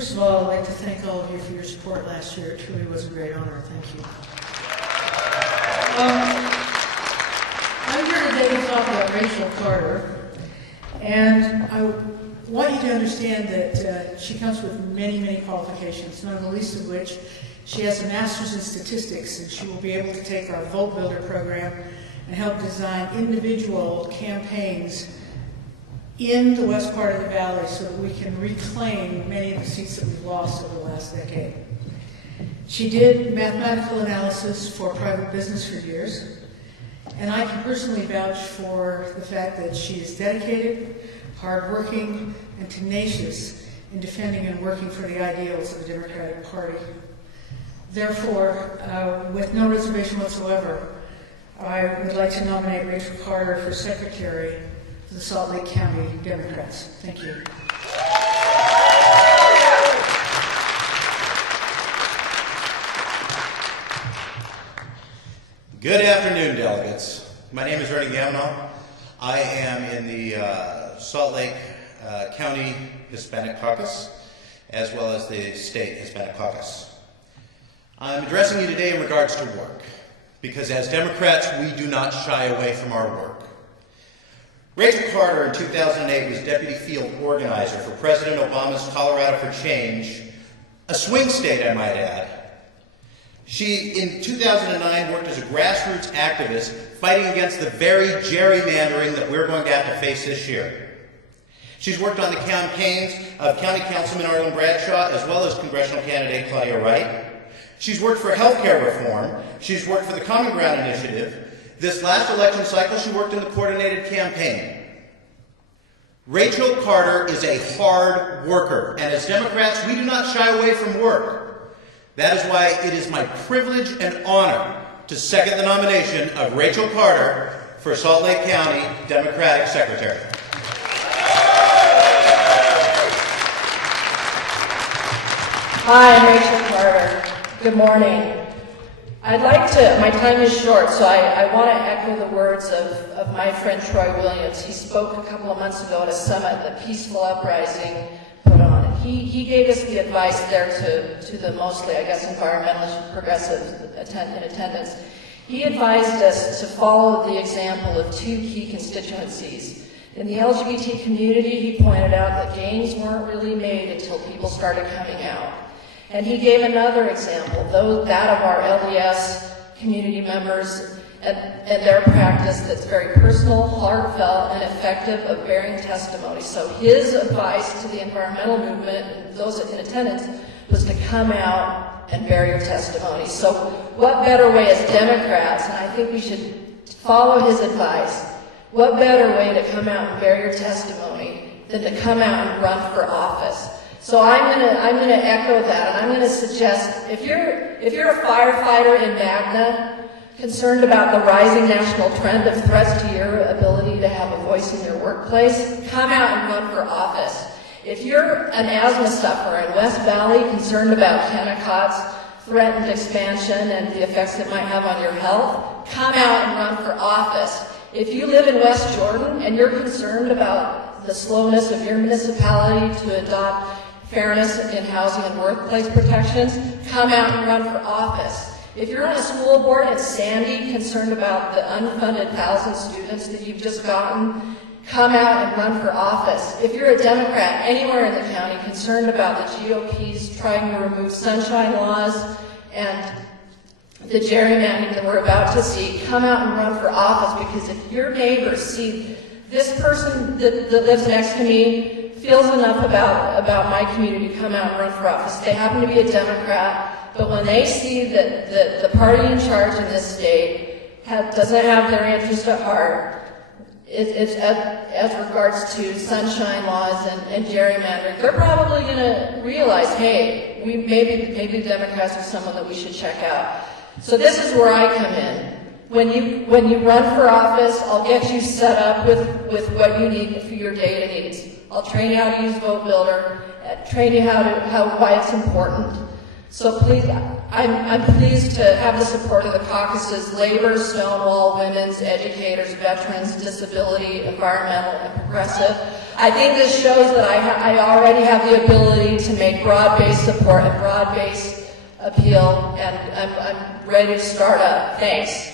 First of all, I'd like to thank all of you for your support last year. It truly was a great honor. Thank you. I'm here today to talk about Rachel Carter, and I want you to understand that she comes with many, many qualifications, not the least of which she has a master's in statistics, and she will be able to take our Vote Builder program and help design individual campaigns in the west part of the valley so that we can reclaim many of the seats that we've lost over the last decade. She did mathematical analysis for private business for years, and I can personally vouch for the fact that she is dedicated, hardworking, and tenacious in defending and working for the ideals of the Democratic Party. Therefore, with no reservation whatsoever, I would like to nominate Rachel Carter for Secretary for the Salt Lake County Democrats. Thank you. Good afternoon, delegates. My name is Ernie Gamino. I am in the Salt Lake County Hispanic Caucus, as well as the State Hispanic Caucus. I'm addressing you today in regards to work, because as Democrats, we do not shy away from our work. Rachel Carter in 2008 was Deputy Field Organizer for President Obama's Colorado for Change, a swing state, I might add. She, in 2009, worked as a grassroots activist fighting against the very gerrymandering that we're going to have to face this year. She's worked on the campaigns of County Councilman Arlen Bradshaw as well as congressional candidate Claudia Wright. She's worked for health care reform. She's worked for the Common Ground Initiative. This last election cycle, she worked in the coordinated campaign. Rachel Carter is a hard worker, and as Democrats, we do not shy away from work. That is why it is my privilege and honor to second the nomination of Rachel Carter for Salt Lake County Democratic Secretary. Hi, I'm Rachel Carter. Good morning. I'd like to, my time is short, so I want to echo the words of my friend Troy Williams. He spoke a couple of months ago at a summit that Peaceful Uprising put on. And he gave us the advice there to the mostly, I guess, environmentalist and progressive in attendance. He advised us to follow the example of two key constituencies. In the LGBT community, he pointed out that gains weren't really made until people started coming out. And he gave another example, that of our LDS community members and their practice that's very personal, heartfelt, and effective of bearing testimony. So his advice to the environmental movement and those in attendance was to come out and bear your testimony. So what better way as Democrats, and I think we should follow his advice, what better way to come out and bear your testimony than to come out and run for office? So I'm gonna echo that, and I'm gonna suggest if you're a firefighter in Magna, concerned about the rising national trend of threats to your ability to have a voice in your workplace, come out and run for office. If you're an asthma sufferer in West Valley, concerned about Kennecott's threatened expansion and the effects it might have on your health, come out and run for office. If you live in West Jordan and you're concerned about the slowness of your municipality to adopt fairness in housing and workplace protections, come out and run for office. If you're on a school board at Sandy, concerned about the unfunded 1,000 students that you've just gotten, come out and run for office. If you're a Democrat anywhere in the county concerned about the GOP's trying to remove sunshine laws and the gerrymandering that we're about to see, come out and run for office, because if your neighbors see this person that lives next to me feels enough about my community to come out and run for office. They happen to be a Democrat, but when they see that the party in charge in this state doesn't have their interest at heart, it's as regards to sunshine laws and gerrymandering, they're probably going to realize, hey, maybe the Democrats are someone that we should check out. So this is where I come in. When you run for office, I'll get you set up with what you need for your data needs. I'll train you how to use Vote Builder, train you why it's important. So please, I'm pleased to have the support of the caucus's Labor, Stonewall, Women's, Educators, Veterans, Disability, Environmental, and Progressive. I think this shows that I already have the ability to make broad-based support and broad-based appeal, and I'm ready to start up. Thanks.